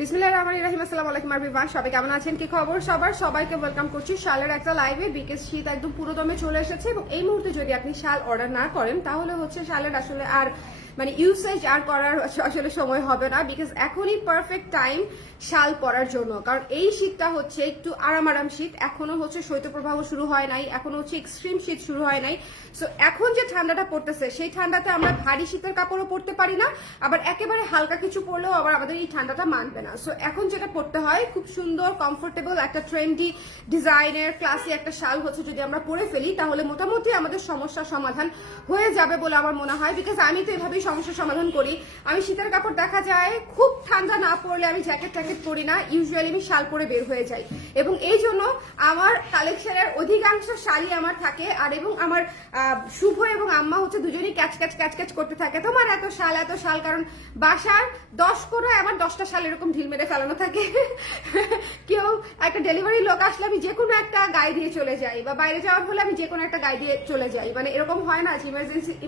বিসমিল্লাহির রহমানির রহিম। আসসালামু আলাইকুম এভরিওয়ান, সবাই কেমন আছেন, কি খবর সবার? সবাইকে ওয়েলকাম করছি শালের একটা লাইভে। বিকজ শীত একদম পুরোদমে চলে এসেছে এবং এই মুহূর্তে যদি আপনি শাল অর্ডার না করেন তাহলে হচ্ছে শালের আসলে আর মানে ইউসেজ আর করার আসলে সময় হবে না। বিকজ এখনই পারফেক্ট টাইম শাল পরার জন্য, কারণ এই শীতটা হচ্ছে একটু আরাম শীত, এখনো হচ্ছে শৈত্যপ্রবাহ শুরু হয় নাই, এখনো হচ্ছে এক্সট্রিম শীত শুরু হয় নাই। সো এখন যে ঠান্ডাটা পড়তেছে সেই ঠান্ডাতে আমরা ভারী শীতের কাপড়ও পরতে পারি না, আবার একেবারে হালকা কিছু পরলেও আবার আমাদের এই ঠান্ডাটা মানবে না। সো এখন যেটা পরতে হয় খুব সুন্দর কমফোর্টেবল একটা ট্রেন্ডি ডিজাইনের ক্লাসি একটা শাল হচ্ছে যদি আমরা পরে ফেলি তাহলে মোটামুটি আমাদের সমস্যার সমাধান হয়ে যাবে বলে আমার মনে হয়। বিকজ আমি তো এভাবেই সমস্যার সমাধান করি। আমি শীতের কাপড় দেখা যায় খুব ঠান্ডা না পরলে আমি জ্যাকেট ট্যাকেট পরি না, ইউজুয়ালি আমি শাল পরে বের হয়ে যাই এবং এই জন্য আমার কালেকশনের অধিকাংশ শাড়ি আমার থাকে। আর এবং আমার শুভ এবং আম্মা হচ্ছে দুজনেই ক্যাচ ক্যাচ করতে থাকে, তোমার এত শাল, কারণ বাসার 10 কোণায় আমার 10টা শাল এরকম ঢিল মেরে ফেলানো থাকে। কেউ একটা ডেলিভারি লোক আসলে আমি যে কোনো একটা গায়ে দিয়ে চলে যাই, বা বাইরে যাওয়ার হলে আমি যে কোনো একটা গায়ে দিয়ে চলে যাই। মানে এরকম হয় না যে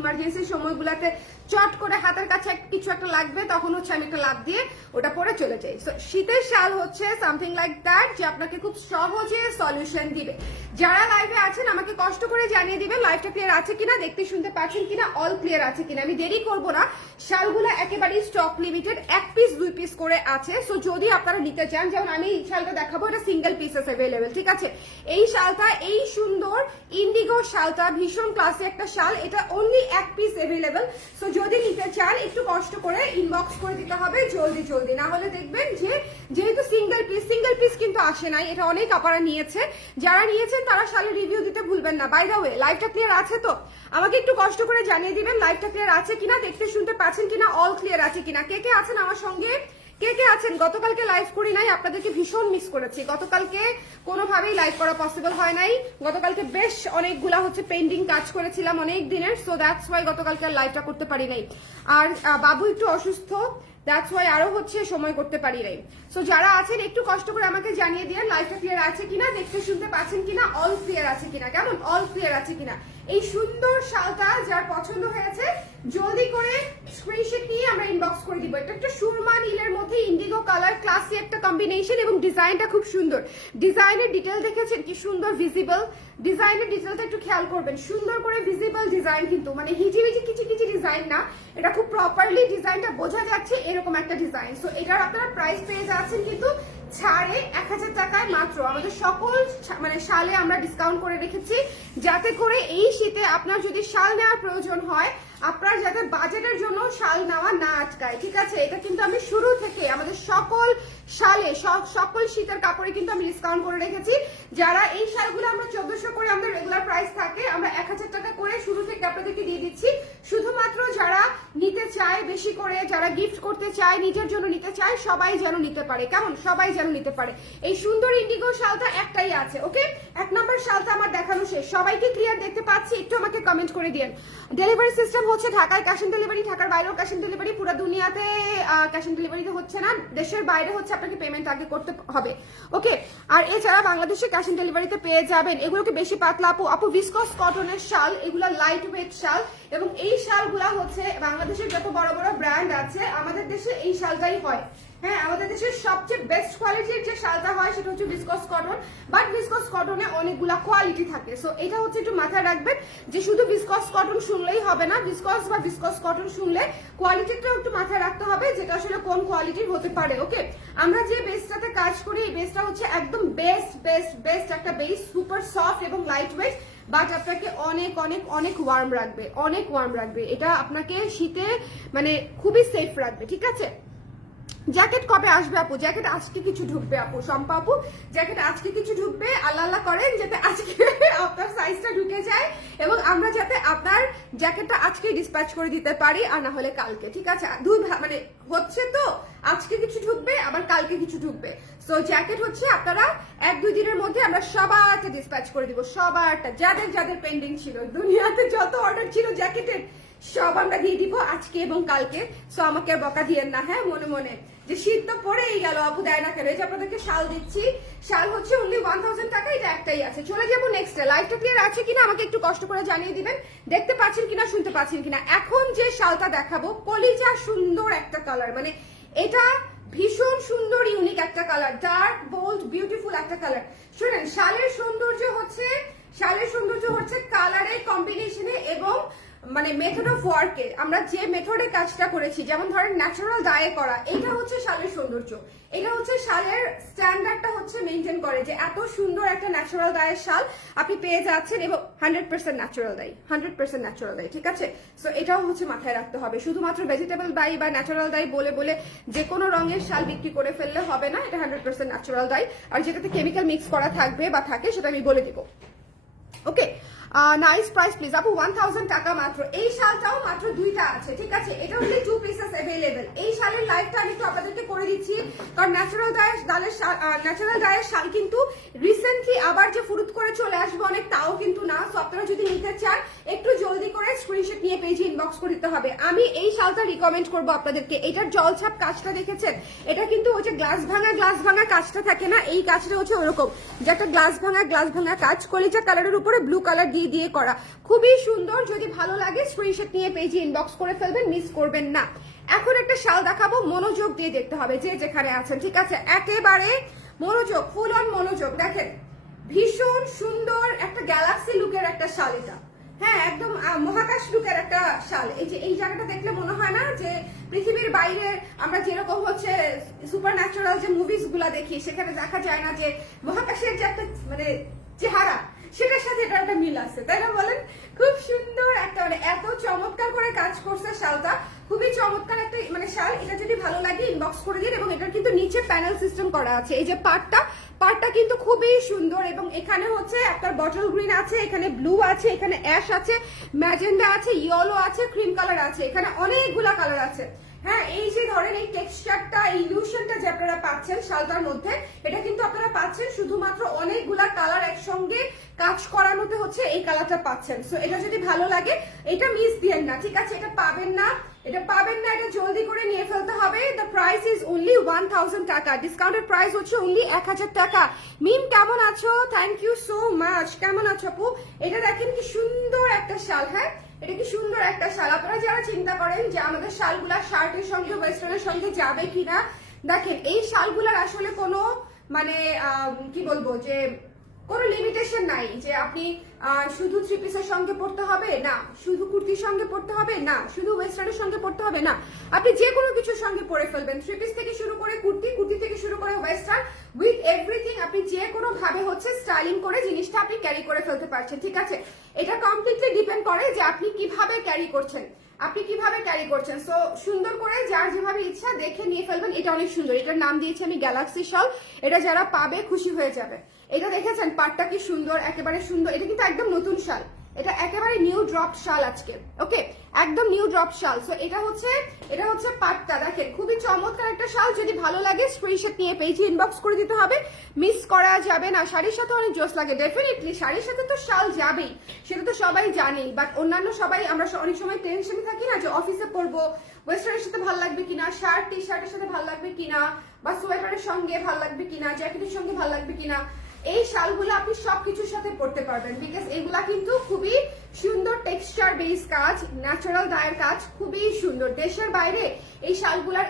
ইমার্জেন্সি সময়গুলোতে চট করে হাতের কাছে কিছু একটা লাগবে, তখন হচ্ছে আমি একটা লাভ দিয়ে ওটা পরে চলে যাই। সো শীতের শাল হচ্ছে সামথিং লাইক দ্যাট, যে আপনাকে খুব সহজে সলিউশন দিবে। যারা লাইভে আছেন আমাকে কষ্ট করে জানিয়ে দিবেন লাইভটা ক্লিয়ার আছে কিনা, দেখতে শুনতে পাচ্ছেন কিনা, অল ক্লিয়ার আছে কিনা। আমি দেরি করব না, শালগুলো একেবারেই স্টক লিমিটেড, 1 পিস 2 পিস করে আছে। সো যদি আপনারা নিতে চান, যেমন আমি এই শালটা দেখাবো, এটা সিঙ্গেল পিসেস অ্যাভেলেবেল, ঠিক আছে। এই শালটা, এই সুন্দর ইন্ডিগো শালটা ভীষণ ক্লাসি একটা শাল, এটা অনলি 1 পিস অ্যাভেলেবেল। সো যদি নিতে চান একটু কষ্ট করে ইনবক্স করে দিতে হবে জলদি, না হলে দেখবেন যে যেহেতু সিঙ্গেল পিস কিন্তু আসে নাই, এটা অনেক আপনারা নিয়েছে, যারা নিয়েছেন তারা শালের রিভিউ দিতে ভুলবেন না। বাই দ্য ওয়ে, লাইভটা ক্লিয়ার আছে তো? আমাকে একটু কষ্ট করে জানিয়ে দিবেন লাইভটা ক্লিয়ার আছে কিনা, দেখতে শুনতে পাচ্ছেন কিনা, অল ক্লিয়ার আছে কিনা। কে কে আছেন আমার সঙ্গে, কে আছেন? গতকালকে লাইভ করি নাই, আপনাদেরকে ভীষণ মিস করেছি। গতকালকে কোনোভাবেই লাইভ করা পসিবল হয় নাই, গতকালকে বেশ অনেকগুলা হচ্ছে পেন্ডিং কাজ করেছিলাম অনেক দিনের। সো দ্যাটস ওয়াই গতকালকে লাইভটা করতে পারি নাই। আর বাবু একটু অসুস্থ, দ্যাটস ওয়াই আরো হচ্ছে সময় করতে পারি নাই। সো যারা আছেন একটু কষ্ট করে আমাকে জানিয়ে দিন লাইভটা ক্লিয়ার আছে কিনা, দেখতে শুনতে পাচ্ছেন কিনা, অল ক্লিয়ার আছে কিনা। কেমন, অল ক্লিয়ার আছে কিনা? এই সুন্দর শালটা যার পছন্দ হয়েছে জলদি করে স্ক্রিনশট নিয়ে আমরা ইনবক্স করে দিব। এটা একটা সুরমা নীলের মধ্যে ইন্ডিগো কালার, ক্লাসি একটা কম্বিনেশন এবং ডিজাইনটা খুব সুন্দর। ডিজাইনের ডিটেল দেখেছেন কি সুন্দর ভিজিবল, ডিজাইনের ডিটেলটা একটু খেয়াল করবেন, সুন্দর করে ভিজিবল ডিজাইন, কিন্তু মানে হিজিবিজি কিচি ডিজাইন না, এটা খুব প্রপারলি ডিজাইনটা বোঝা যাচ্ছে এরকম একটা ডিজাইন। সো এটার আপনারা প্রাইস পেয়ে যাচ্ছেন কিন্তু ছাড়ে 1000 টাকায় মাত্র। আমাদের সকল মানে শালে আমরা ডিসকাউন্ট করে রেখেছি, যাতে করে এই শীতে আপনার যদি শাল নেওয়ার প্রয়োজন হয় আপনার যাতে বাজেটের জন্য শাল নেওয়া না আটকায়, ঠিক আছে। এটা কিন্তু আমি শুরু থেকে আমাদের সকল শালে সকল শীতের কাপড়ে কিন্তু আমি ডিসকাউন্ট করে রেখেছি। যারা এই শালগুলো আমরা 1400 করে আমাদের রেগুলার প্রাইস থাকে, আমরা 1000 টাকা করে শুরু থেকে আপনাদেরকে দিয়ে দিচ্ছি। শুধুমাত্র যারা নিতে চায় বেশি করে, যারা গিফট করতে চায়, নিজের জন্য নিতে চায়, সবাই যেন নিতে পারে। কেমন, সবাই যেন নিতে পারে। এই সুন্দর ইন্ডিগো শালটা একটাই আছে, ওকে। 1 নম্বর শালটা আমার দেখানো শেষ। সবাইকে ক্লিয়ার দেখতে পাচ্ছি? একটু আমাকে কমেন্ট করে দিন। ডেলিভারি সিস্টেম হচ্ছে ঢাকায় ক্যাশ অন ডেলিভারি, ঢাকার বাইরেও ক্যাশ অন ডেলিভারি, পুরো দুনিয়াতে ক্যাশ অন ডেলিভারিতে হচ্ছে না, দেশের বাইরে হচ্ছে আপনাকে পেমেন্ট আগে করতে হবে, ওকে। আর এছাড়া বাংলাদেশে ক্যাশ অন ডেলিভারিতে পেয়ে যাবেন। এগুলোকে বেশি পাতলা আপু ভিসকস কটনের শাল, এগুলো লাইট ওয়েট শাল, এবং এই শালগুলা হচ্ছে বাংলাদেশের যত বড় বড় ব্র্যান্ড আছে আমাদের দেশে এই শালটাই হয়। হ্যাঁ, আমাদের দেশের সবচেয়ে বেস্ট কোয়ালিটির যে শালটা হয় সেটা হচ্ছে ভিসকস কটন, বাট ভিসকস কটনে অনেকগুলা কোয়ালিটি থাকে। সো এটা হচ্ছে একটু মাথায় রাখবেন যে শুধু ভিসকস কটন শুনলেই হবে না, ভিসকস কটন শুনলে কোয়ালিটিটাও একটু মাথায় রাখতে হবে, যেটা আসলে কোন কোয়ালিটির হতে পারে, ওকে। আমরা যে বেসটাতে কাজ করি এই বেসটা হচ্ছে একদম বেস্ট একটা বেস, সুপার সফট এবং লাইট ওয়েট, বাট আপনাকে অনেক ওয়ার্ম রাখবে, এটা আপনাকে শীতে মানে খুবই সেফ রাখবে, ঠিক আছে। জ্যাকেট কবে আসবে আপু? জ্যাকেট আজকে কিছু ঢুকবে আপু, শম্পা আপু, জ্যাকেট আজকে কিছু ঢুকবে। আল্লাহ করেন যাতে আজকে আপনার সাইজটা ঢুকে যায় এবং আমরা যাতে আপনার জ্যাকেটটা আজকে ডিসপ্যাচ করে দিতে পারি, আর না হলে কালকে, ঠিক আছে। মানে হচ্ছে তো, আজকে কিছু ঢুকবে আবার কালকে কিছু ঢুকবে। সো জ্যাকেট হচ্ছে আপনারা 1-2 দিনের মধ্যে আমরা সবারটা ডিসপ্যাচ করে দিব, সবারটা, যাদের পেন্ডিং ছিল, দুনিয়াতে যত অর্ডার ছিল জ্যাকেটের সব আমরা দিয়ে দিব আজকে এবং কালকে। সো আমাকে আর বকা দিয়েন না, হ্যাঁ, মনে যে শীত তো পরেই গেল আপু দেয় না কেন। এই যে আপনাদেরকে শাল দিচ্ছি, শাল হচ্ছে অনলি 1000 টাকা, এটা একটাই আছে। চলে যাবো নেক্সট। লাইভটা ক্লিয়ার আছে কিনা আমাকে একটু কষ্ট করে জানিয়ে দিবেন, দেখতে পাচ্ছেন কিনা, শুনতে পাচ্ছেন কিনা। এখন যে শালটা দেখাবো কলিজা সুন্দর একটা কালার, মানে এটা ভীষণ সুন্দর ইউনিক একটা কালার, ডার্ক বোল্ড বিউটিফুল একটা কালার। শুনেন, শালের সৌন্দর্য হচ্ছে কালারের কম্বিনেশনে এবং মানে মেথড অফ ওয়ার্কে, আমরা যে মেথডে কাজটা করেছি, যেমন ধরেন ন্যাচারাল ডায়ে করা, এটা হচ্ছে শালের সৌন্দর্য। এটা হচ্ছে শালের স্ট্যান্ডার্ডটা হচ্ছে মেনটেন করে যে এত সুন্দর একটা ন্যাচারাল ডায়ের শাল আপনি পেয়ে যাচ্ছেন এবং 100% ন্যাচারাল ডাই, 100% ন্যাচারাল ডাই, ঠিক আছে? সো এটাও হচ্ছে মাথায় রাখতে হবে। শুধুমাত্র ভেজিটেবল ডাই বা ন্যাচারাল ডাই বলে বলে যে কোনো রঙের শাল বিক্রি করে ফেললে হবে না, এটা 100% ন্যাচারাল ডাই। আর যেটাতে কেমিক্যাল মিক্স করা থাকবে বা থাকে সেটা আমি বলে দিব। ওকে, নাইস প্রাইস প্লিজ আপু, 1000 টাকা মাত্র। এই শালটাও মাত্র দুইটা আছে, ঠিক আছে? এটা হচ্ছে 2 পিসেস अवेलेबल। এই শালের লাইভটা আমি একটু আপনাদেরকে করে দিচ্ছি, কারণ ন্যাচারাল ডায়ের শাল কিন্তু রিসেন্টলি আবার যে ফুরুত করে চলে আসবে অনেক, তাও কিন্তু না। সো আপনারা যদি নিতে চান একটু জলদি করে স্ক্রিনশট নিয়ে পেজে ইনবক্স করে দিতে হবে। আমি এই শালটা রিকমেন্ড করবো আপনাদেরকে। এটার জলছাপ কাজটা দেখেছেন? এটা কিন্তু হচ্ছে গ্লাস ভাঙা কাজটা থাকে না, এই কাজটা হচ্ছে ওরকম যে একটা গ্লাস ভাঙা কাজ, কলিজা কালারের উপরে ব্লু কালার দিয়ে করা, খুবই সুন্দর। যদি ভালো লাগে স্ক্রিনশট নিয়ে পেজে ইনবক্স করে ফেলবেন, মিস করবেন না। এখন একটা শাল দেখাবো, মনোযোগ দিয়ে দেখতে হবে যে যেখানে আছেন, ঠিক আছে? একেবারে মনোযোগ, ফুল অন মনোযোগ। দেখেন, ভীষণ সুন্দর একটা গ্যালাক্সি লুকের একটা শাল এটা। হ্যাঁ, একদম মহাকাশ লুকের একটা শাল। এই যে এই জায়গাটা দেখলে মনে হয় না যে পৃথিবীর বাইরে আমরা যেরকম হচ্ছে সুপার ন্যাচারাল যে মুভিজ গুলা দেখি, সেখানে দেখা যায় না যে মহাকাশের যে একটা মানে চেহারা, সেটার সাথে এটা একটা মিল আছে, তাই না বলেন? খুব সুন্দর একটা, মানে এত চমৎকার করে কাজ করছে শালটা, খুবই চমৎকার একটা মানে শাল। এটা যদি ভালো লাগে ইনবক্স করে দিন। এবং এটার কিন্তু নিচে প্যানেল সিস্টেম করা আছে। এই যে পার্টটা কিন্তু খুবই সুন্দর। এবং এখানে হচ্ছে আপনার বটল গ্রিন আছে, এখানে ব্লু আছে, এখানে অ্যাশ আছে, ম্যাজেন্ডা আছে, ইয়েলো আছে, ক্রিম কালার আছে, এখানে অনেকগুলা কালার আছে। হ্যাঁ, এই যে ধরেন এই টেক্সচারটা, ইলিউশনটা যে আপনারা পাচ্ছেন শালটার মধ্যে, এটা কিন্তু আপনারা পাচ্ছেন শুধুমাত্র অনেকগুলা কালার একসঙ্গে কাজ করানোতে হচ্ছে এই কালারটা পাচ্ছেন। সো এটা যদি ভালো লাগে এটা মিস দিয়েন না, ঠিক আছে? এটা পাবেন না, এটা জলদি করে নিয়ে ফেলতে হবে। দ্য প্রাইস ইজ অনলি 1000 টাকা, ডিসকাউন্টেড প্রাইস হচ্ছে অনলি 1000 টাকা। মিম কেমন আছো? Thank you so much. কেমন আছো আপু? এটা দেখেন কি সুন্দর একটা শাল। হ্যাঁ, এটা কি সুন্দর একটা শাল। আপনারা যারা চিন্তা করেন যে আমাদের শালগুলা শার্টের সঙ্গে ওয়েস্টার্নের সঙ্গে যাবে কিনা, দেখেন এই শালগুলার আসলে কোনো মানে কি বলবো যে কোনো লিমিটেশন নাই যে আপনি শুধু থ্রি পিসের সঙ্গে পড়তে হবে না, শুধু কুর্তির সঙ্গে পড়তে হবে না, শুধু ওয়েস্টার্নের সঙ্গে পড়তে হবে না, আপনি যে কোনো কিছুর সঙ্গে পরে ফেলবেন। থ্রি পিস থেকে শুরু করে কুর্তি থেকে শুরু করে ওয়েস্টার্ন, উইথ এভরিথিং আপনি যে কোনো ভাবে হচ্ছে স্টাইলিং করে জিনিসটা আপনি ক্যারি করে ফেলতে পারছেন, ঠিক আছে? এটা কমপ্লিটলি ডিপেন্ড করে যে আপনি কিভাবে ক্যারি করছেন, সো সুন্দর করে যার যেভাবে ইচ্ছা দেখে নিয়ে ফেলবেন। এটা অনেক সুন্দর, এটার নাম দিয়েছি আমি গ্যালাক্সি শাল। এটা যারা পাবে খুশি হয়ে যাবে। এটা দেখেছেন পাটটা কি সুন্দর, একেবারে সুন্দর। এটা কিন্তু একদম নতুন শাল, এটা একেবারে নিউ ড্রপ শাল আজকে। ওকে, একদম নিউ ড্রপ শাল। সো এটা হচ্ছে পাটটা। দেখেন খুবই চমৎকার একটা শাল। যদি ভালো লাগে স্ক্রিনশট নিয়ে পেজে ইনবক্স করে দিতে হবে, মিস করা যাবে না। শাড়ির সাথে অনেক জোস লাগে, ডেফিনেটলি শাড়ির সাথে তো শাল যাবেই, সেটা তো সবাই জানেই। বাট অন্যান্য সবাই আমরা অনেক সময় টেনশনে থাকি না যে অফিসে পরবো, ওয়েস্টার্নের সাথে ভালো লাগবে কিনা, শার্ট টি শার্টের সাথে ভালো লাগবে কিনা, বা সোয়েটারের সঙ্গে ভালো লাগবে কিনা, জ্যাকেটের সঙ্গে ভালো লাগবে কিনা। এই শালগুলো আপনি সবকিছুর সাথে পড়তে পারবেন, বিকজ এগুলা কিন্তু খুবই সুন্দর টেক্সচার বেস কাজ, ন্যাচারাল ডায়ের কাজ, খুবই সুন্দর। দেশের বাইরে এই শালগুলার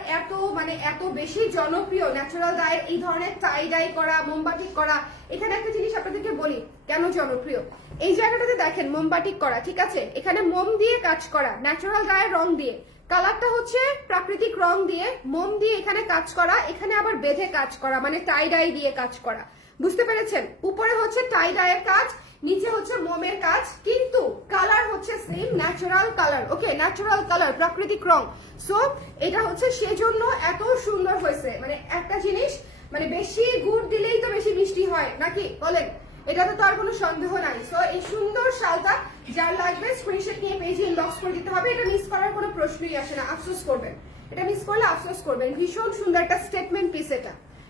এত বেশি জনপ্রিয় ন্যাচারাল ডায়ের এই ধরনের টাই ডাই করা, মোমবাটিক করা। এখানে একটা জিনিস আপনাদেরকে বলি কেন জনপ্রিয়। এই জায়গাটাতে দেখেন মোমবাটিক করা, ঠিক আছে? এখানে মোম দিয়ে কাজ করা, ন্যাচারাল ডায়ের রং দিয়ে, কালারটা হচ্ছে প্রাকৃতিক রং দিয়ে, মোম দিয়ে এখানে কাজ করা, এখানে আবার বেঁধে কাজ করা, মানে টাই ডাই দিয়ে কাজ করা। বুঝতে পেরেছেন? উপরে হচ্ছে টাই ডাইয়ের কাজ, নিচে হচ্ছে মোমের কাজ, কিন্তু কালার হচ্ছে সেম ন্যাচারাল কালার। ওকে, ন্যাচারাল কালার, প্রাকৃতিক রং। সো এটা হচ্ছে সেজন্য এত সুন্দর হয়েছে। মানে একটা জিনিস মানে বেশি গুড় দিলেই তো বেশি মিষ্টি হয় নাকি বলেন? এটাতে তো আর কোনো সন্দেহ নাই। সো এই সুন্দর শালটা যার লাগবে স্ক্রিনশট নিয়ে পেজে ইনবক্স করে দিতে হবে। এটা মিস করার কোনো প্রশ্নই আসে না, আফসোস করবেন। এটা মিস করলে আফসোস করবেন। ভীষণ সুন্দর একটা স্টেটমেন্ট পিস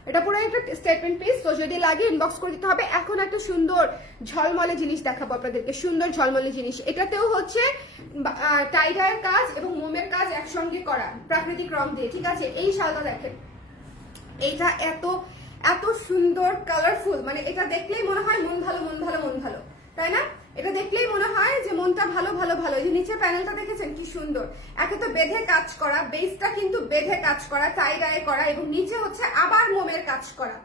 এটা পুরো একটা স্টেটমেন্ট পিস। তো যদি লাগে ইনবক্স করে দিতে হবে। এখন একটা সুন্দর ঝলমলে জিনিস দেখাবো আপনাদেরকে, সুন্দর ঝলমলে জিনিস। এটাতেও হচ্ছে টাই ডাইয়ের কাজ এবং মোমের কাজ একসঙ্গে করা, প্রাকৃতিক রং দিয়ে, ঠিক আছে? এই শালটা দেখেন, এইটা এত সুন্দর কালারফুল, মানে এটা দেখলেই মনে হয় মন ভালো, তাই না? এটা দেখলেই মনে হয় যে মনটা ভালো ভালো ভালো। এই যে নিচে প্যানেলটা দেখেছেন কি সুন্দর, একে তো বেঁধে কাজ করা, বেসটা কিন্তু বেঁধে কাজ করা, টাই ডায়ে করা, এবং নিচে হচ্ছে আবার মোমের কাজ করা,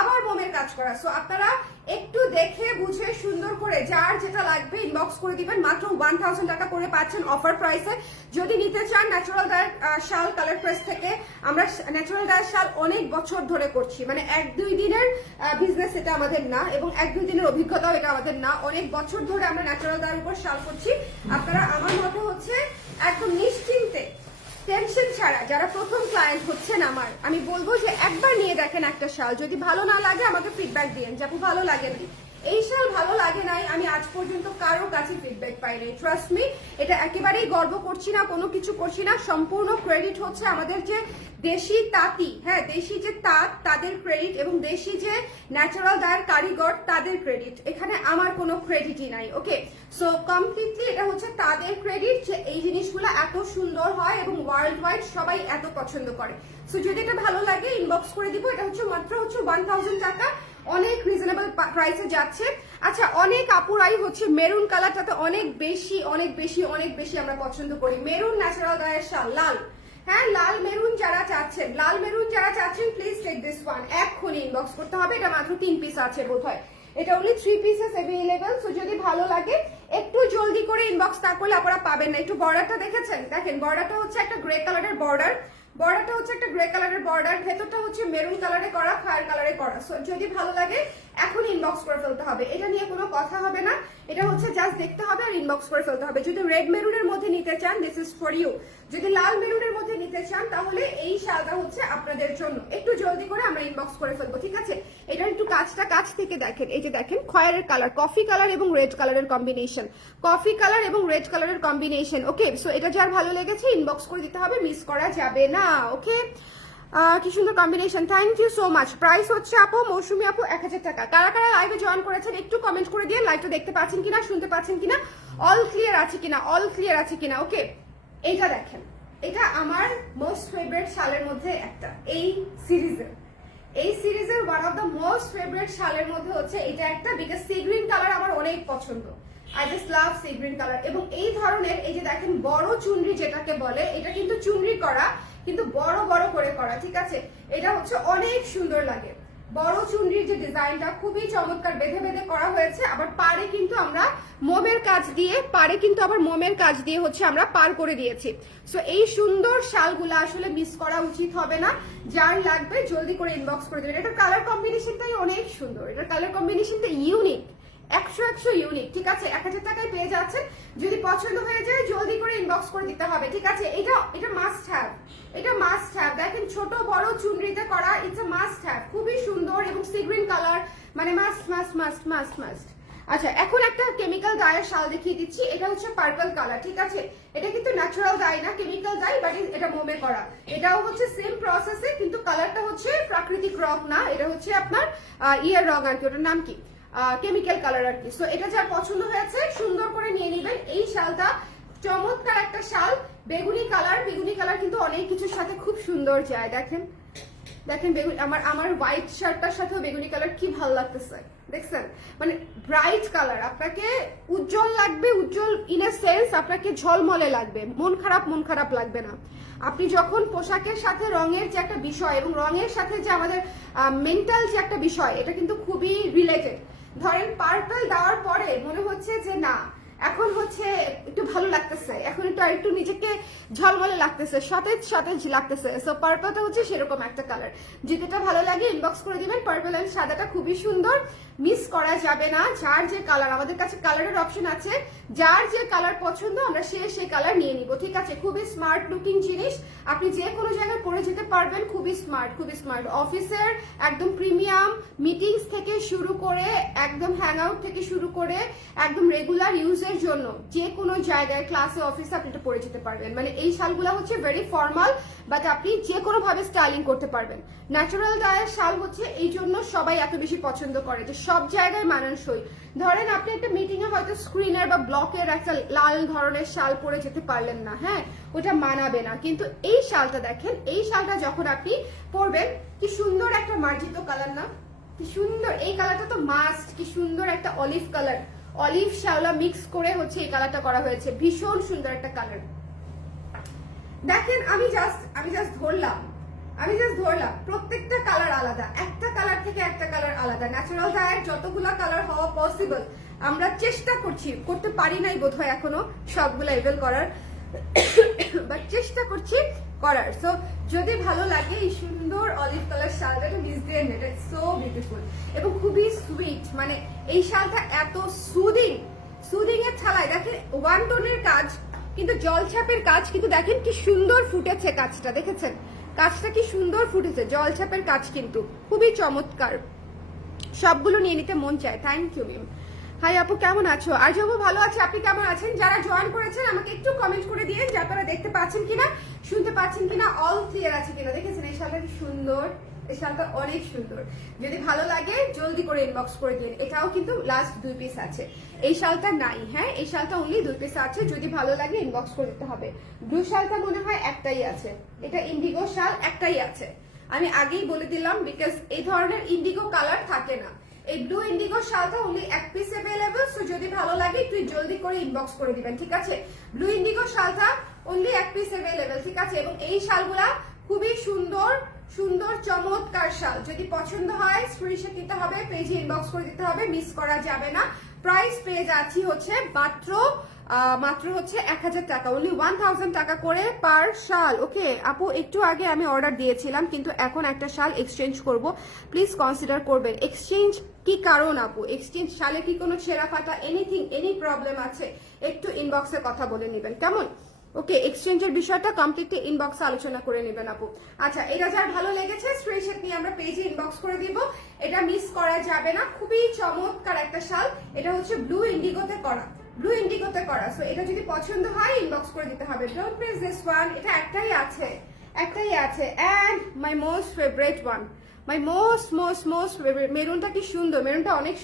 আবার মোমের কাজ করা। সো আপনারা একটু দেখে বুঝে সুন্দর করে যার যেটা লাগবে ইনবক্স করে দিবেন। মাত্র 1000 টাকা করে পাচ্ছেন অফার প্রাইসে। যদি নিতে চান ন্যাচারাল ডায়ের শাল কালার প্রেস থেকে, আমরা ন্যাচারাল ডায়ের শাল অনেক বছর ধরে করছি, মানে 1-2 দিনের বিজনেস এটা আমাদের না, এবং 1-2 দিনের অভিজ্ঞতাও এটা আমাদের না, অনেক বছর ধরে আমরা ন্যাচারাল ডায়ের উপর শাল করছি। আপনারা আমার মতে হচ্ছে একদম নিশ্চিন্তে, টেনশন ছাড়া যারা প্রথম ক্লায়েন্ট হচ্ছেন আমার, আমি বলবো যে একবার নিয়ে দেখেন একটা শাল, যদি ভালো না লাগে আমাকে ফিডব্যাক দিয়েন যে আপু ভালো লাগে না, এই শাল ভালো লাগে নাই, আমি আজ পর্যন্ত কারো কাছে ফিডব্যাক পাইনি। ট্রাস্ট মি, এটা একেবারেই গর্ব করছি না, কোনো কিছু করছি না, সম্পূর্ণ ক্রেডিট হচ্ছে আমাদের যে দেশি তাঁতি, হ্যাঁ দেশি যে তাঁত তাদের ক্রেডিট, এবং দেশি যে ন্যাচারাল ডায়ের কারিগর তাদের ক্রেডিট, এখানে আমার কোনো ক্রেডিটই নাই। ওকে, সো কমপ্লিটলি এটা হচ্ছে তাদের ক্রেডিট যে এই জিনিসগুলো এত সুন্দর হয় এবং ওয়ার্ল্ড ওয়াইড সবাই এত পছন্দ করে। সো যদি এটা ভালো লাগে ইনবক্স করে দিব। এটা হচ্ছে মাত্র 1000 টাকা, অনেক রিজনেবল প্রাইসে যাচ্ছে। আচ্ছা, অনেক আপুরাই হচ্ছে মেরুন কালারটাতে অনেক বেশি অনেক বেশি অনেক বেশি আমরা পছন্দ করি। মেরুন ন্যাচারাল ডায়ের শাল, লাল, হ্যাঁ লাল মেরুন যারা চাচ্ছেন, লাল মেরুন যারা চাচ্ছেন প্লিজ টেক দিস ওয়ান, এক্ষুনি ইনবক্স করতে হবে। এটা মাত্র 3 পিস আছে বোধহয়, এটা অনলি 3 পিসেস অ্যাভেলেবল। সো যদি ভালো লাগে একটু জলদি করে ইনবক্স না করলে আপনারা পাবেন না। একটু বর্ডারটা দেখেছেন, দেখেন বর্ডারটা হচ্ছে একটা গ্রে কালারের বর্ডার, বর্ডারটা হচ্ছে একটা গ্রে কালারের বর্ডার, ভেতরটা হচ্ছে মেরুন কালারে করা, ফায়ার কালারে করা। সো যদি ভালো লাগে এখন ইনবক্স করে ফেলতে হবে, এটা নিয়ে কোনো কথা হবে না, এটা হচ্ছে জাস্ট দেখতে হবে আর ইনবক্স করে ফেলতে হবে। যদি রেড মেরুনের মধ্যে নিতে চান দিস ইজ ফর ইউ, যদি লাল মেরুনের মধ্যে নিতে চান তাহলে এই শালটা হচ্ছে আপনাদের জন্য। একটু জলদি করে আমরা ইনবক্স করে ফেলবো, ঠিক আছে? এটা একটু কাজটা কাছ থেকে দেখেন, এই যে দেখেন খয়েরের কালার, কফি কালার এবং রেড কালারের কম্বিনেশন, কফি কালার এবং রেড কালারের কম্বিনেশন। ওকে, সো এটা যার ভালো লেগেছে ইনবক্স করে দিতে হবে, মিস করা যাবে না। ওকে, কি সুন্দর combination, thank you so much. Price হচ্ছে আপু, মৌসুমি আপু 1000 টাকা। কারা কারা লাইভে জয়েন করেছেন একটু কমেন্ট করে দিয়ে, লাইভটা দেখতে পাচ্ছেন কিনা, শুনতে পাচ্ছেন কিনা, অল ক্লিয়ার আছে কিনা, অল ক্লিয়ার আছে কিনা। ওকে, এইটা দেখেন, এটা আমার মোস্ট ফেভারিট শালের মধ্যে একটা, এই সিরিজের one of the most favourite শালের মধ্যে হচ্ছে এটা একটা, বিকজ সি গ্রিন কালার আমার অনেক পছন্দ, I just love sea green colour. এবং এই ধরনের এই যে দেখেন বড় চুনরি যেটাকে বলে, এটা কিন্তু চুনরি করা কিন্তু বড় বড় করে করা, ঠিক আছে? এটা হচ্ছে অনেক সুন্দর লাগে, বড় চুনরির যে ডিজাইনটা খুবই চমৎকার বেঁধে বেঁধে করা হয়েছে। আবার পাড়ে কিন্তু আমরা মোমের কাজ দিয়ে, হচ্ছে আমরা পার করে দিয়েছি। সো এই সুন্দর শালগুলো আসলে মিস করা উচিত হবে না, যার লাগবে জলদি করে ইনবক্স করে দেবেন। এটার কালার কম্বিনেশনটাই অনেক সুন্দর, এটার কালার কম্বিনেশনটা ইউনিক, 100 ইউনিক, ঠিক আছে? 1000 টাকায় পেয়ে যাচ্ছেন। যদি পছন্দ হয়ে যায় জলদি করে ইনবক্স করে দিতে হবে, ঠিক আছে? এটা মাস্ট হ্যাভ, এটা মাস্ট হ্যাভ। দেখেন ছোট বড় চুনরিতে করা, ইটস আ মাস্ট হ্যাভ, খুবই সুন্দর এবং সি গ্রিন কালার, মানে must must must must must. আচ্ছা, এখন একটা কেমিক্যাল ডায়ের শাল দেখিয়ে দিচ্ছি, এটা হচ্ছে পার্পল কালার, ঠিক আছে? এটা কিন্তু ন্যাচারাল ডাই না, কেমিক্যাল ডাই, বাট এটা মোমে করা। এটাও হচ্ছে সেম প্রসেসে, কিন্তু কালারটা হচ্ছে প্রাকৃতিক রং না, এটা হচ্ছে আপনার ইয়ের রং আর কি, ওটার নাম কি, কেমিক্যাল কালার আর কি। সো এটা যার পছন্দ হয়েছে সুন্দর করে নিয়ে নেবেন। এই শালটা চমৎকার একটা শাল, বেগুনি কালার কিন্তু অনেক কিছুর সাথে খুব সুন্দর যায়। দেখেন দেখেন বেগুনি, আমার হোয়াইট শার্টটার সাথেও বেগুনি কালার কি ভালো লাগতেছে, দেখছেন? মানে ব্রাইট কালার, আপনাকে উজ্জ্বল লাগবে, উজ্জ্বল ইন এ সেন্স আপনাকে ঝলমলে লাগবে, মন খারাপ লাগবে না। আপনি যখন পোশাকের সাথে রঙের যে একটা বিষয় এবং রঙের সাথে যে আমাদের মেন্টাল যে একটা বিষয়, এটা কিন্তু খুবই রিলেটেড। ধরেন পার্পল দেওয়ার পরে মনে হচ্ছে যে না এখন হচ্ছে একটু ভালো লাগতেছে, এখন একটু নিজেকে ঝলমলে লাগতেছে, সতেজ লাগতেছে। সো পার্পলটা হচ্ছে সেরকম একটা কালার, যেটা ভালো লাগে ইনবক্স করে দিবেন। পার্পল এন্ড সাদাটা খুবই সুন্দর, মিস করা যাবে না। যার যে কালার, আমাদের কাছে কালারের অপশন আছে, যার যে কালার পছন্দ আমরা সেই কালার নিয়ে নিব, ঠিক আছে? খুবই স্মার্ট লুকিং জিনিস, আপনি যে কোনো জায়গায় পরে যেতে পারবেন, খুবই স্মার্ট। অফিসের একদম প্রিমিয়াম মিটিংস থেকে শুরু করে, একদম হ্যাং আউট থেকে শুরু করে, একদম রেগুলার ইউজের জন্য যে কোনো জায়গায়, ক্লাসে, অফিসে আপনি এটা পরে যেতে পারবেন। মানে এই শালগুলো হচ্ছে ভেরি ফর্মাল, বাট আপনি যে কোনো ভাবে স্টাইলিং করতে পারবেন। ন্যাচারাল ডায়ের শাল হচ্ছে এই জন্য সবাই এত বেশি পছন্দ করে, যে সব জায়গায় মানানসই। ধরেন আপনি একটা মিটিং এ হয়তো স্ক্রিনের বা ব্লকের একটা লাল ধরনের শাল পরে যেতে পারলেন না, হ্যাঁ ওটা মানাবে না, কিন্তু এই শালটা দেখেন, এই শালটা যখন আপনি পরবেন, কি সুন্দর একটা মার্জিত কালার না, কি সুন্দর এই কালারটা তো মাস্ট, কি সুন্দর একটা অলিভ কালার, অলিভ শ্যাওলা মিক্স করে হচ্ছে এই কালারটা করা হয়েছে, ভীষণ সুন্দর একটা কালার। দেখেন আমি জাস্ট ধরলাম প্রত্যেকটা কালার আলাদা, একটা কালার থেকে একটা কালার আলাদা। ন্যাচারাল ডায়ের যতগুলা কালার হওয়া পসিবল আমরা চেষ্টা করতে পারি নাই বোধহয় এখনো সবগুলা এভেল করার, বাট চেষ্টা করছি করার। সো যদি ভালো লাগে এই সুন্দর অলিভ কালার শালটা, মিস দিয়ে নেট, সো বিউটিফুল এবং খুবই সুইট। মানে এই শালটা এত সুদিং এর ছালায় দেখেন ওয়ান টোনের কাজ, কিন্তু জলছাপের কাজ, কিন্তু দেখেন কি সুন্দর ফুটেছে কাজটা, দেখেছেন কাজটা কি সুন্দর ফুটেছে, জলছাপের কাজ কিন্তু খুবই চমৎকার। সবগুলো নিয়ে নিতে মন চায়। Thank you meme. হাই আপু কেমন আছো? আর যাবো ভালো আছে, আপনি কেমন আছেন? যারা জয়েন করেছেন আমাকে একটু কমেন্ট করে দিয়ে যে আপনারা দেখতে পাচ্ছেন কিনা, শুনতে পাচ্ছেন কিনা, অল ক্লিয়ার আছে কিনা। দেখেছেন এই শালটা কি সুন্দর, এই শালটা অনেক সুন্দর। যদি ভালো লাগে জলদি করে ইনবক্স করে দিন। এটাও কিন্তু লাস্ট 2 পিস আছে, এই শালটা নাই। হ্যাঁ এই শালটা অনলি 2 পিস আছে, যদি ভালো লাগে ইনবক্স করে দিতে হবে। ব্লু শালটা মনে হয় একটাই আছে, এটা ইন্ডিগো শাল একটাই আছে, আমি আগেই বলে দিলাম, বিকজ এই ধরনের ইন্ডিগো কালার থাকে না। এই ব্লু ইন্ডিগো শালটা অনলি 1 পিস अवेलेबल, সো যদি ভালো লাগে একটু জলদি করে ইনবক্স করে দিবেন, ঠিক আছে? ব্লু ইন্ডিগো শালটা অনলি 1 পিস अवेलेबल, ঠিক আছে? এবং এই শালগুলা খুবই সুন্দর সুন্দর চমৎকার শাল। যদি পছন্দ হয় স্ক্রিনশট নিতে হবে, পেজে ইনবক্স করে দিতে হবে, মিস করা যাবে না। প্রাইস পেয়ে যাচ্ছি হচ্ছে মাত্র হচ্ছে 1000 টাকা, অনলি 1000 টাকা করে পার শাল। ওকে আপু একটু আগে আমি অর্ডার দিয়েছিলাম, কিন্তু এখন একটা শাল এক্সচেঞ্জ করব, প্লিজ কনসিডার করবেন। এক্সচেঞ্জ কি কারণ আপু? এক্সচেঞ্জ শালে কি কোনো ছেঁড়া ফাটা এনিথিং এনি প্রবলেম আছে? একটু ইনবক্সে কথা বলে নেবেন, কেমন? ওকে এক্সচেঞ্জের বিষয়টা কমপ্লিটলি ইনবক্সে আলোচনা করে নেবেন আপু। আচ্ছা এটা যার ভালো লেগেছে স্ক্রিনশট নিয়ে আমরা পেজে ইনবক্স করে দিব, এটা মিস করা যাবে না। খুবই চমৎকার একটা শাল, এটা হচ্ছে ব্লু ইন্ডিগোতে করা, সো এটা যদি পছন্দ হয় ইনবক্স করে দিতে হবে। ডোন্ট মিস দিস ওয়ান, এটা একটাই আছে। And my most favourite one, my most favourite, মেরুনটা কি সুন্দর, মেরুনটা অনেক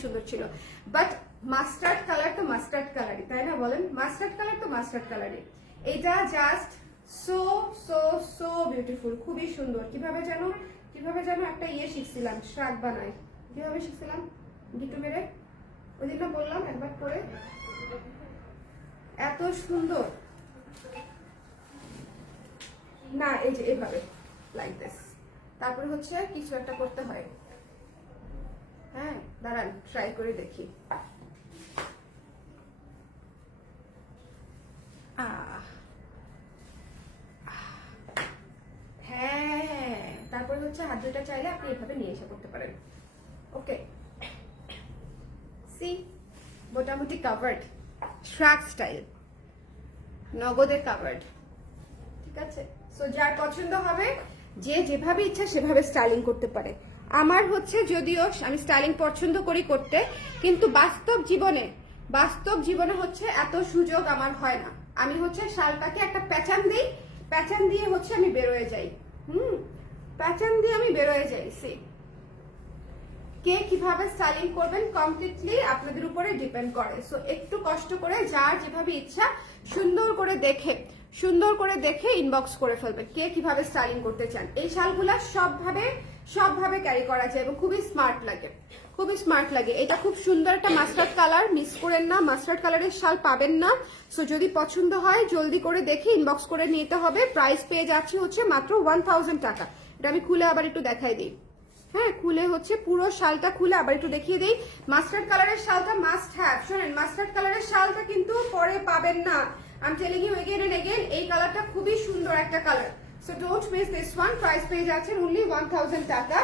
সুন্দর ছিল, বাট মাস্টার্ড কালার তো মাস্টার্ড কালারই, তাই না বলেন? মাস্টার্ড কালার তো মাস্টার্ড কালারই। এটা just so so so beautiful, খুবই সুন্দর। কিভাবে যেন একটা শিখছিলাম, শ্রাগ বানাই, কিভাবে শিখছিলাম গিটু মেরে, ওই দিন না বললাম একবার করে, এত সুন্দর না। এই যে এভাবে লাইক দিস, তারপরে হচ্ছে কিছু একটা করতে হয়। হ্যাঁ দাঁড়ান ট্রাই করে দেখি। হ্যাঁ তারপরে হচ্ছে হাত দুটা চাইলে আপনি এভাবে নিয়ে এসে করতে পারেন। ওকে সি মোটামুটি কাভার্ড, শ্রাগ স্টাইল, নগদে কাভার্ড, ঠিক আছে? সো যার পছন্দ হবে যে যেভাবে ইচ্ছা সেভাবে স্টাইলিং করতে পারে। আমার হচ্ছে যদিও আমি স্টাইলিং পছন্দ করি করতে, কিন্তু বাস্তব জীবনে হচ্ছে এত সুযোগ আমার হয় না। আমি হচ্ছে শালটাকে একটা প্যাচান দিয়ে হচ্ছে আমি বেরোয় যাই। সি কে কিভাবে স্টাইলিং করবেন কমপ্লিটলি আপনাদের উপরে ডিপেন্ড করে। সো একটু কষ্ট করে যার যেভাবে ইচ্ছা সুন্দর করে দেখে ইনবক্স করে ফেলবেন কে কিভাবে স্টাইলিং করতে চান। এই শালগুলা সবভাবে ক্যারি করা যায় এবং খুবই স্মার্ট লাগে। এটা খুব সুন্দর একটা মাস্টার্ড কালার, মিস করেন না, মাস্টার্ড কালারের শাল পাবেন না। সো যদি পছন্দ হয় জলদি করে দেখে ইনবক্স করে নিতে হবে। প্রাইস পেয়ে যাচ্ছি হচ্ছে মাত্র 1000 টাকা। এটা আমি খুলে আবার একটু দেখাই দিই। হ্যাঁ খুলে হচ্ছে পুরো শালটা খুলে আবার একটু দেখিয়ে দিই। মাস্টার্ড কালারের শালটা মাস্ট হ্যাভ। শোনেন মাস্টার্ড কালারের শালটা কিন্তু পরে পাবেন না, আমি telling you again and again. এই কালারটা খুবই সুন্দর একটা কালার, so don't miss this one. Price পেয়ে যাচ্ছেন অনলি 1000 টাকা।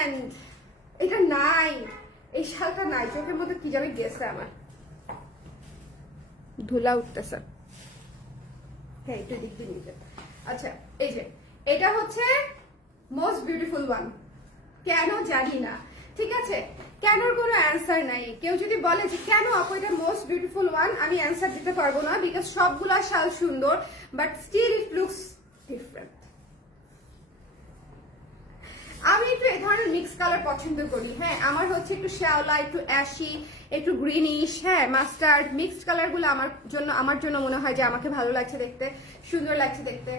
এন্ড এটা নাই, এই শালটা নাই, চোখের মধ্যে কি যাবে গেছে আমার, ধুলা উঠতেছে। হ্যাঁ একটু দিক দিয়ে নিতে। আচ্ছা এই যে এটা হচ্ছে মোস্ট বিউটিফুল ওয়ান, কেন জানি না, ঠিক আছে? কেনর কোনো অ্যান্সার নাই। কেউ যদি বলে যে কেন আপু এটা মোস্ট বিউটিফুল ওয়ান, আমি অ্যান্সার দিতে পারবো না, বিকজ সবগুলা শাল সুন্দর, but still it looks different. আমি একটু এই ধরনের মিক্স কালার পছন্দ করি। হ্যাঁ আমার হচ্ছে একটু শ্যাওলা, একটু অ্যাশি, একটু গ্রিনিশ, হ্যাঁ মাস্টার্ড, মিক্সড কালার গুলো আমার জন্য মনে হয় যে আমাকে ভালো লাগছে দেখতে, সুন্দর লাগছে দেখতে।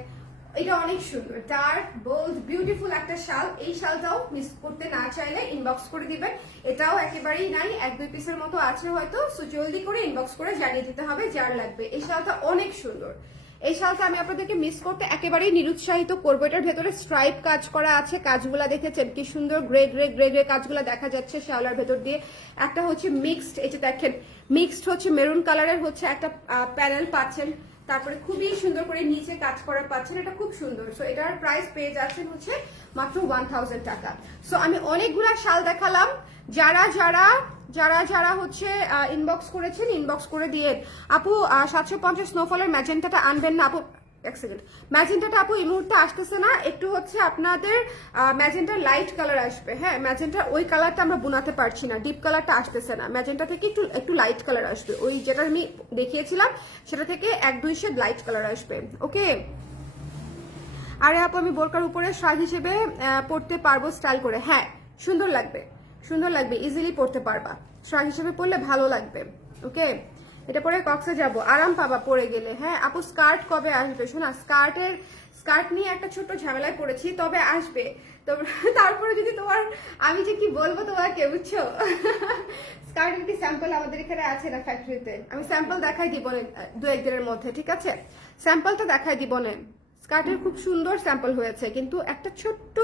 এটা অনেক সুন্দর, ডার্ক বোল্ড বিউটিফুল একটা শাল। এই শালটাও মিস করতে না চাইলে ইনবক্স করে দিবেন। এটাও একেবারেই নাই, 1-2 পিসের মতো আছে হয়তো, সো জলদি করে ইনবক্স করে জানিয়ে দিতে হবে যার লাগবে। এই শালটা অনেক সুন্দর। এই শালটা আমি আপনাদেরকে মিস করতে একেবারেই নিরুৎসাহিত করবো। এটার ভেতরে স্ট্রাইপ কাজ করা আছে, কাজগুলা দেখেছেন কি সুন্দর, গ্রে গ্রে গ্রে গ্রে কাজগুলা দেখা যাচ্ছে শালার ভেতর দিয়ে। একটা হচ্ছে মিক্সড, এই যে দেখেন মিক্সড হচ্ছে মেরুন কালারের হচ্ছে একটা প্যানেল পাচ্ছেন, তারপরে খুবই সুন্দর করে নিচে কাজ করা পাচ্ছেন, এটা খুব সুন্দর। সো এটার প্রাইস পেয়ে যাচ্ছেন হচ্ছে মাত্র 1000 টাকা। সো আমি অনেকগুলা শাল দেখালাম, যারা যারা যারা যারা হচ্ছে ইনবক্স করেছেন ইনবক্স করে দিয়ে। আপু 750 স্নোফলের ম্যাজেন্টাটা আনবেন না আপু? এক সেকেন্ড, ম্যাজেন্টাটা আপু এই মুহূর্তে আসতেছে না, একটু হচ্ছে আপনাদের ম্যাজেন্টার লাইট কালার আসবে। হ্যাঁ, ম্যাজেন্টার ওই কালারটা আমরা বোনাতে পারছি না, ডিপ কালারটা আসতেছে না, ম্যাজেন্টা থেকে একটু একটু লাইট কালার আসবে। ওই যেটা আমি দেখিয়েছিলাম সেটা থেকে 1-2 শেড লাইট কালার আসবে। ওকে। আরে আপু আমি বোরকার উপরে শাল হিসেবে পরতে পারবো স্টাইল করে? হ্যাঁ, সুন্দর লাগবে, সুন্দর লাগবে, ইজিলি পরতে পারবা, শাল হিসেবে পরলে ভালো লাগবে। ওকে, এটা পরে কক্সে যাব, আরাম পাবা পরে গেলে। হ্যাঁ আপু স্কার্ট কবে আসবে? শোনা, স্কার্ট নিয়ে একটা ছোট্ট ঝামেলায় পড়েছি, তবে আসবে। তো তারপরে যদি তোমার, আমি যে কি বলবো তোমাকে, বুঝছো? স্কার্টের কি স্যাম্পল আমাদের এখানে আছে না ফ্যাক্টরিতে? আমি স্যাম্পল দেখাই দিব 2-1 দিনের মধ্যে, ঠিক আছে? স্যাম্পলটা দেখাই দিব না। স্কার্টের খুব সুন্দর স্যাম্পল হয়েছে, কিন্তু একটা ছোট্ট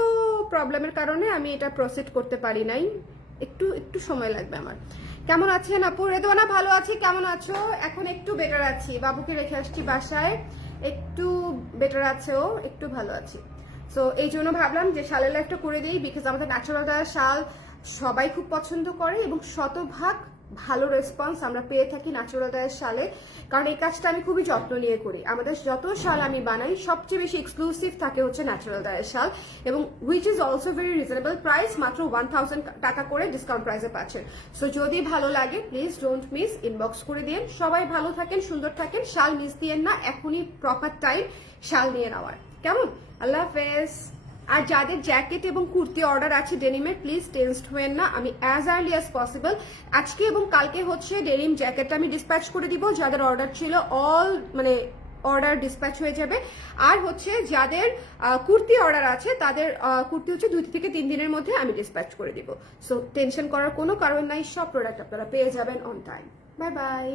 প্রবলেমের কারণে আমি এটা প্রসিড করতে পারি নাই, একটু একটু সময় লাগবে আমার। কেমন আছেন আপু? রেদওয়ানা ভালো আছি, কেমন আছো? এখন একটু বেটার আছি, বাবুকে রেখে আসছি বাসায়, একটু বেটার আছে ও, একটু ভালো আছি। সো এই জন্য ভাবলাম যে শালের লাইফটা করে দিই, বিকজ আমাদের ন্যাচারাল শাল সবাই খুব পছন্দ করে এবং শতভাগ ভালো রেসপন্স আমরা পেয়ে থাকি ন্যাচারাল ডায়ের শালে, কারণ এই কাজটা আমি খুবই যত্ন নিয়ে করি। আমাদের যত শাল আমি বানাই সবচেয়ে বেশি এক্সক্লুসিভ থাকে হচ্ছে ন্যাচারাল ডায়ের শাল, এবং which is also very reasonable price, মাত্র 1000 টাকা করে ডিসকাউন্ট প্রাইসে পাচ্ছেন। সো যদি ভালো লাগে প্লিজ ডোন্ট মিস, ইনবক্স করে দিন। সবাই ভালো থাকেন, সুন্দর থাকেন, শাল মিস দিয়েন না, এখনই প্রপার টাইম শাল নিয়ে নেওয়ার। কেমন? আল্লাহ হাফেজ। আর যাদের জ্যাকেট এবং কুর্তি অর্ডার আছে ডেনিমের, প্লিজ টেনসড হবেন না, আমি অ্যাজ আর্লি অ্যাজ পসিবল আজকে এবং কালকে হচ্ছে ডেনিম জ্যাকেটটা আমি ডিসপ্যাচ করে দিব। যাদের অর্ডার ছিল অল মানে অর্ডার ডিসপ্যাচ হয়ে যাবে। আর হচ্ছে যাদের কুর্তি অর্ডার আছে তাদের কুর্তি হচ্ছে 2 থেকে 3 দিনের মধ্যে আমি ডিসপ্যাচ করে দিব। সো টেনশন করার কোনো কারণ নাই, সব প্রোডাক্ট আপনারা পেয়ে যাবেন অন টাইম। Bye bye.